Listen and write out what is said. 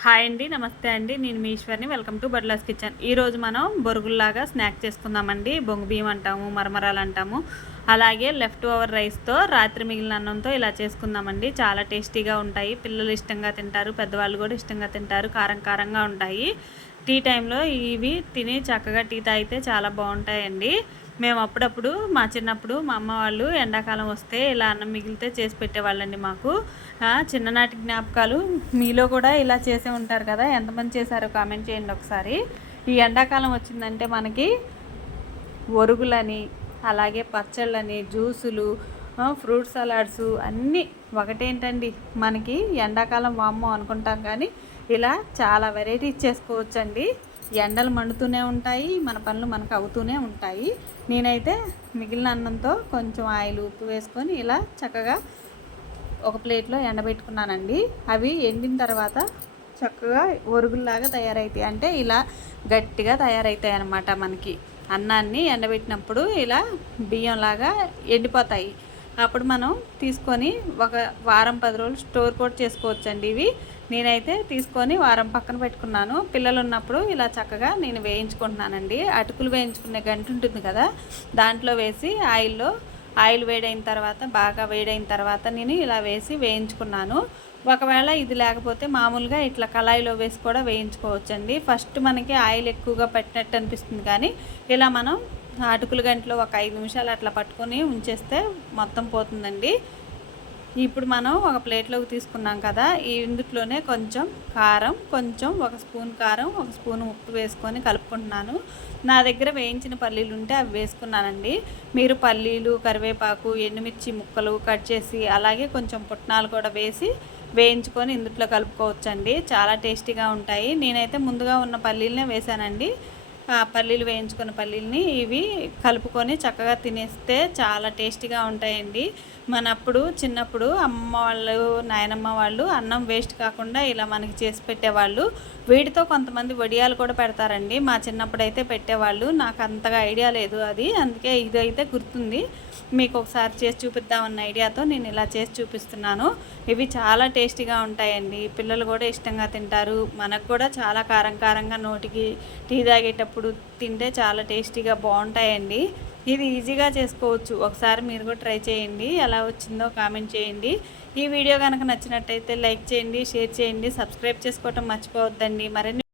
Hi అండి, నమస్తే అండి. నేను మీ ఈశ్వర్ని. వెల్కమ్ టు బడ్లాస్ కిచెన్. ఈరోజు మనం బొరుగుల్లాగా స్నాక్ చేసుకుందామండి. బొంగు బియ్యం అంటాము, మరమరాలు అంటాము. అలాగే లెఫ్ట్ ఓవర్ రైస్తో, రాత్రి మిగిలిన అన్నంతో ఇలా చేసుకుందామండి. చాలా టేస్టీగా ఉంటాయి. పిల్లలు ఇష్టంగా తింటారు, పెద్దవాళ్ళు కూడా ఇష్టంగా తింటారు. కారం కారంగా ఉంటాయి. టీ టైంలో ఇవి తిని చక్కగా టీ తాగితే చాలా బాగుంటాయండి. మేము అప్పుడప్పుడు మా చిన్నప్పుడు మా అమ్మ వాళ్ళు ఎండాకాలం వస్తే ఇలా అన్నం మిగిలితే చేసి పెట్టేవాళ్ళండి మాకు. చిన్ననాటి జ్ఞాపకాలు మీలో కూడా ఇలా చేసే ఉంటారు కదా, ఎంతమంది చేశారో కామెంట్ చేయండి ఒకసారి. ఈ ఎండాకాలం వచ్చిందంటే మనకి ఒరుగులని, అలాగే పచ్చళ్ళని, జ్యూసులు, ఫ్రూట్ సలాడ్స్ అన్నీ ఒకటేంటండి. మనకి ఎండాకాలం వామ్మో అనుకుంటాం, కానీ ఇలా చాలా వెరైటీస్ చేసుకోవచ్చండి. ఎండలు మండుతూనే ఉంటాయి, మన పనులు మనకు అవుతూనే ఉంటాయి. నేనైతే మిగిలిన అన్నంతో కొంచెం ఆయిల్, ఉప్పు వేసుకొని ఇలా చక్కగా ఒక ప్లేట్లో ఎండబెట్టుకున్నానండి. అవి ఎండిన తర్వాత చక్కగా ఒరుగుల్లాగా తయారవుతాయి. అంటే ఇలా గట్టిగా తయారవుతాయి అన్నమాట. మనకి అన్నాన్ని ఎండబెట్టినప్పుడు ఇలా బియ్యంలాగా ఎండిపోతాయి. అప్పుడు మనం తీసుకొని ఒక వారం 10 రోజులు స్టోర్ కూడా చేసుకోవచ్చండి. ఇవి నేనైతే తీసుకొని వారం పక్కన పెట్టుకున్నాను. పిల్లలు ఉన్నప్పుడు ఇలా చక్కగా నేను వేయించుకుంటున్నానండి. అటుకులు వేయించుకునే గంట ఉంటుంది కదా, దాంట్లో వేసి ఆయిల్ వేడైన తర్వాత, బాగా వేడైన తర్వాత నేను ఇలా వేసి వేయించుకున్నాను. ఒకవేళ ఇది లేకపోతే మామూలుగా ఇట్లా కళాయిలో వేసి కూడా వేయించుకోవచ్చండి. ఫస్ట్ మనకి ఆయిల్ ఎక్కువగా పెట్టినట్టు అనిపిస్తుంది, కానీ ఇలా మనం అటుకుల గంటలో ఒక 5 నిమిషాలు అట్లా పట్టుకొని ఉంచేస్తే మొత్తం పోతుందండి. ఇప్పుడు మనం ఒక ప్లేట్లోకి తీసుకున్నాం కదా, ఇందులోనే కొంచెం కారం, ఒక స్పూన్ కారం, ఒక స్పూన్ ఉప్పు వేసుకొని కలుపుకుంటున్నాను. నా దగ్గర వేయించిన పల్లీలు ఉంటే అవి వేసుకున్నానండి. మీరు పల్లీలు, కరివేపాకు, ఎండుమిర్చి ముక్కలు కట్ చేసి, అలాగే కొంచెం పుట్నాలు కూడా వేసి వేయించుకొని ఇందులో కలుపుకోవచ్చండి. చాలా టేస్టీగా ఉంటాయి. నేనైతే ముందుగా ఉన్న పల్లీలనే వేసానండి. పల్లీలు వేయించుకున్న పల్లీలని ఇవి కలుపుకొని చక్కగా తినేస్తే చాలా టేస్టీగా ఉంటాయండి. చిన్నప్పుడు అమ్మ వాళ్ళు, నాయనమ్మ వాళ్ళు అన్నం వేస్ట్ కాకుండా ఇలా మనకి చేసి పెట్టేవాళ్ళు. వీటితో కొంతమంది వడియాలు కూడా పెడతారండి. మా చిన్నప్పుడు అయితే పెట్టేవాళ్ళు. నాకు అంతగా ఐడియా లేదు అది, అందుకే ఇదైతే గుర్తుంది. మీకు ఒకసారి చేసి చూపిద్దామన్న ఐడియాతో నేను ఇలా చేసి చూపిస్తున్నాను. ఇవి చాలా టేస్టీగా ఉంటాయండి. పిల్లలు కూడా ఇష్టంగా తింటారు. మనకు కూడా చాలా కారంగా నోటికి టీ తాగేటప్పుడు తింటే చాలా టేస్టీగా బాగుంటాయండి. ఇది ఈజీగా చేసుకోవచ్చు. ఒకసారి మీరు కూడా ట్రై చేయండి. ఎలా వచ్చిందో కామెంట్ చేయండి. ఈ వీడియో కనుక నచ్చినట్టయితే లైక్ చేయండి, షేర్ చేయండి, సబ్స్క్రైబ్ చేసుకోవటం మర్చిపోవద్దండి. మరిన్ని